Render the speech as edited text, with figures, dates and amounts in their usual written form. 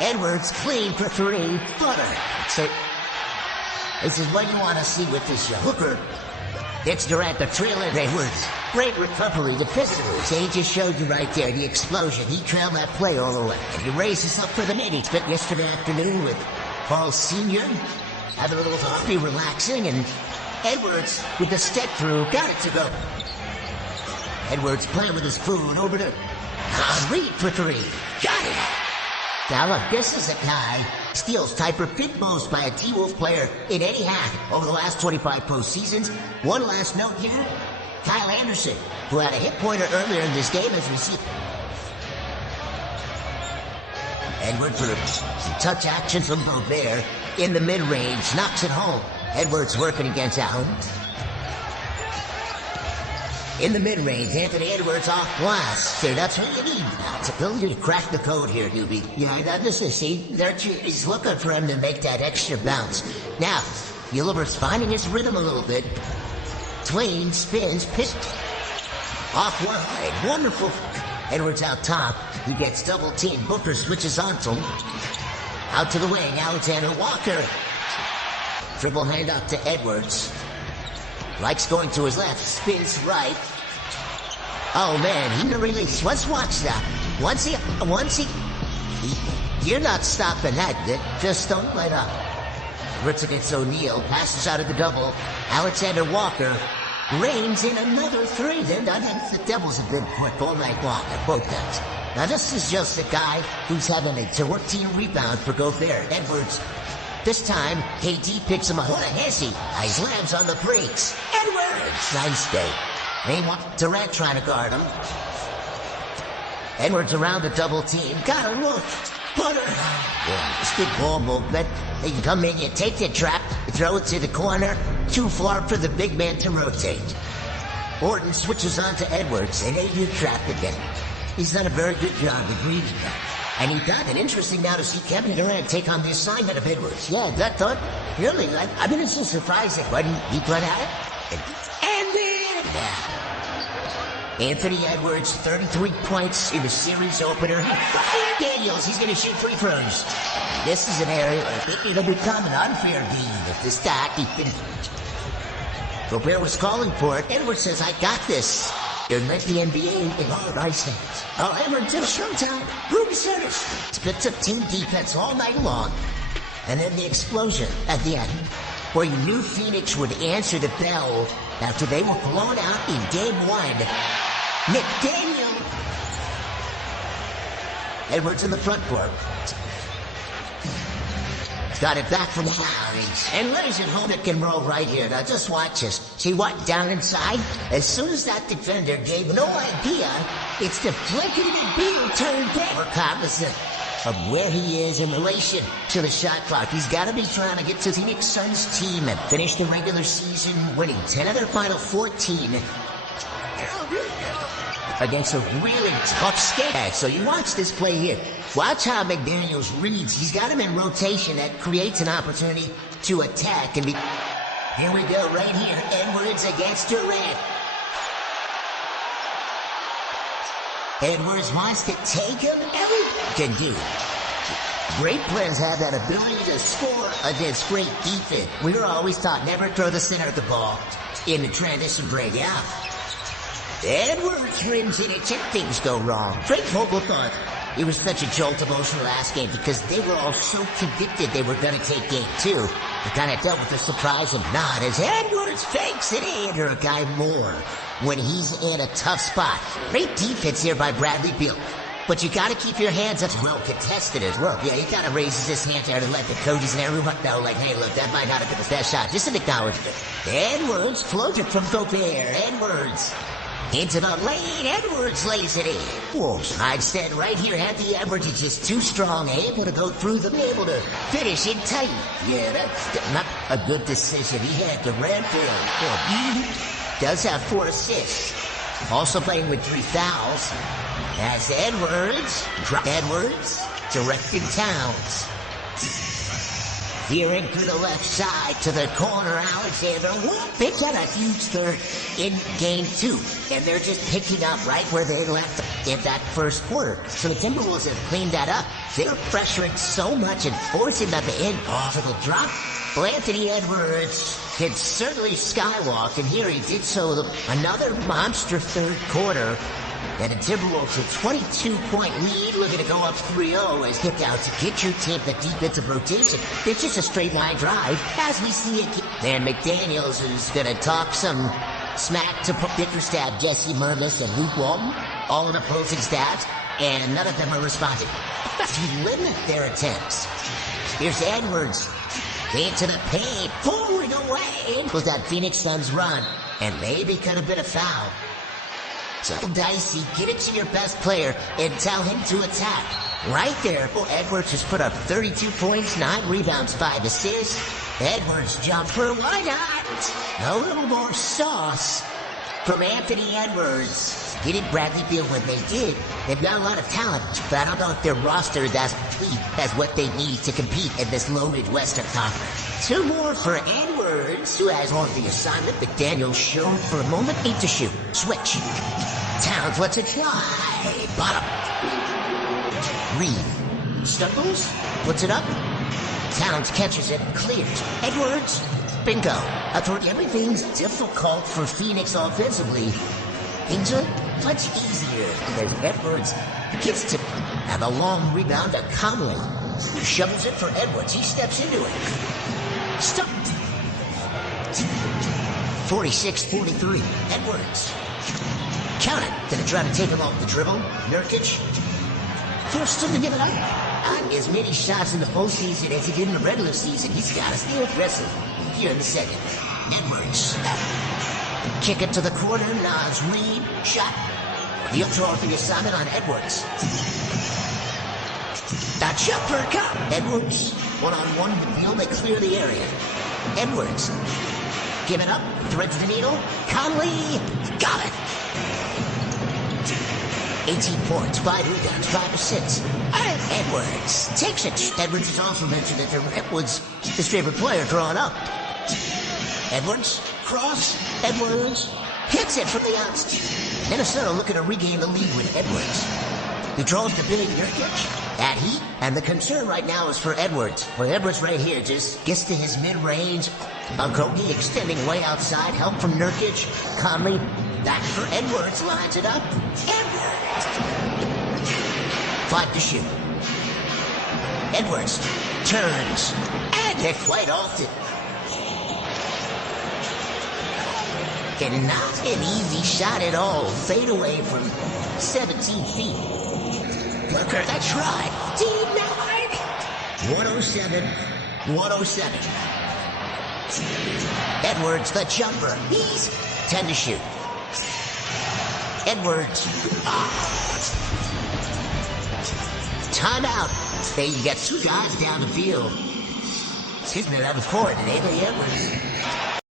Edwards clean for three. Butter. So, this is what you want to see with this young hooker. It's Durant, the trailer. Edwards. Great recovery. The Pistons. He just showed you right there the explosion. He trailed that play all the way. And he raises up for the mid. He spent yesterday afternoon with Paul Sr. Having a little coffee, relaxing, and Edwards with the step through. Got it to go. Edwards playing with his food over to Reed for three. Got it. Now look, this is a guy steals type of fit most by a T-Wolf player in any half over the last 25 postseasons. One last note here. Kyle Anderson, who had a hit pointer earlier in this game, has received Edwards for some touch action from Gobert in the mid-range, knocks it home. Edwards working against Allen. In the mid-range, Anthony Edwards off glass. So that's what you need. It's ability to crack the code here, Doobie. Yeah, this is, see, he's looking for him to make that extra bounce. Now, Gilbert's finding his rhythm a little bit. Twain spins, pitched off wide. Wonderful. Edwards out top. He gets double team. Booker switches on to him. Out to the wing, Alexander Walker. Dribble hand up to Edwards. Likes going to his left, spins right. Oh man, he can release. Let's watch that. Once he you're not stopping that, Dick. Just don't let up. Ritz against O'Neal, passes out of the double. Alexander Walker reigns in another three. Then the Devils have been quick all night long at both ends. Now this is just a guy who's having a 14 rebound for Gobert. Edwards. This time, KD picks him up. What a hissy. He slams on the brakes. Edwards! Nice day. Meanwhile, Durant trying to guard him. Edwards around the double team. Got a look. Butter. Yeah, it's good ball movement. They can come in, you take the trap, you throw it to the corner. Too far for the big man to rotate. Orton switches on to Edwards, and they do trap again. He's done a very good job of reading that. And he got it. Interesting now to see Kevin Durant take on the assignment of Edwards. Yeah, that thought, really, I've been so surprised that he put at it. And then, Anthony Edwards, 33 points in the series opener. Daniels, he's going to shoot free throws. This is an area where it'll become an unfair game if this guy he finishes. Gobert was calling for it. Edwards says, I got this. Don't let the NBA in hard ice hands. Oh, Edwards in showtime. Ruby service. Splits up team defense all night long. And then the explosion at the end, where you knew Phoenix would answer the bell after they were blown out in game one. McDaniel. Edwards in the front court. Got it back from Harris. And lays it home, it can roll right here. Now just watch this. See what? Down inside? As soon as that defender gave no idea, it's deflected and Beal turned back. We're cognizant of where he is in relation to the shot clock. He's got to be trying to get to the Phoenix Suns team and finish the regular season winning 10 of their final 14 against a really tough skate. So you watch this play here. Watch how McDaniels reads. He's got him in rotation. That creates an opportunity to attack. And here we go, right here. Edwards against Durant. Edwards wants to take him. Everything can do. Great players have that ability to score against great defense. We were always taught never throw the center of the ball in the transition break. Yeah. Edwards rims in it, and things go wrong. Frank Vogel thought it was such a jolt emotional last game because they were all so convicted they were going to take game two. They kind of dealt with the surprise of not as Edwards fakes it in, or a guy more when he's in a tough spot. Great defense here by Bradley Beal. But you got to keep your hands up, well contested as well. Yeah, you got to raise his hand there to let the coaches and everyone know, like, hey, look, that might not have been the best shot. Just an acknowledgement. Edwards floated from Gobert. Edwards. Into the lane, Edwards lays it in. Whoa, I'd said right here, Anthony Edwards is just too strong, able to go through them, able to finish in tight. Yeah, that's not a good decision. He had the red field. Does have 4 assists. Also playing with 3 fouls. As Edwards directing Towns. Veering to the left side to the corner, Alexander picked up a huge third in game 2. And they're just picking up right where they left. in that first quarter. So the Timberwolves have cleaned that up. They're pressuring so much and forcing them in off of the drop. Well, Anthony Edwards can certainly skywalk, and here he did so another monster third quarter. And the Timberwolves, a 22-point lead, looking to go up 3-0 as kicked out to get your team the defensive rotation. It's just a straight line drive, as we see it. And McDaniels is going to talk some smack to Bickerstaff, Jesse Mervis, and Luke Walton, all in opposing stats, and none of them are responding. To limit their attempts. Here's Edwards. Into the paint, pulling away. Was that Phoenix Suns run, and maybe could have been a foul. So dicey, get it to your best player and tell him to attack. Right there, Edwards has put up 32 points, 9 rebounds, 5 assists. Edwards jumper, why not? A little more sauce from Anthony Edwards. He did Bradley Beal when they did. They've got a lot of talent, but I don't know if their roster is as complete as what they need to compete in this loaded Western Conference. 2 more for Edwards, who has on the assignment. McDaniels showed for a moment, 8 to shoot. Switch. Towns lets it fly. Bottom. Reed. Stumbles. Puts it up. Towns catches it. Clears. Edwards. Bingo. I told you everything's difficult for Phoenix offensively. Things are much easier because Edwards gets to have a long rebound to Conley. Shovels it for Edwards. He steps into it. Stop. 46-43. Edwards. Count it. Gonna try to take him off the dribble. Nurkic. Forced him to give it up. Not as many shots in the postseason as he did in the regular season. He's got to stay aggressive here in the second. Edwards. Kick it to the corner. Nas Reed. Shot. He'll draw the assignment on Edwards. That jumper cut. Edwards. One-on-one with Beal. They clear the area. Edwards. Give it up. Threads the needle. Conley. Got it. 18 points, 5 rebounds, 5 assists. Edwards takes it. Edwards has also mentioned that Edwards, his favorite player, drawn up. Edwards, cross. Edwards hits it from the outside. Minnesota looking to regain the lead with Edwards. He draws to Billy Nurkic at Heat, and the concern right now is for Edwards. Well, Edwards right here just gets to his mid-range. Okogie extending way outside. Help from Nurkic. Conley. Back for Edwards. Lines it up. Edwards. 5 to shoot. Edwards turns. And it quite often. And not an easy shot at all. Fade away from 17 feet. Booker, that try. Denied. 107. Edwards, the jumper. He's 10 to shoot. Edwards. Timeout. Hey, you got 2 guys down the field. Excuse me, that was forward. Anthony Edwards.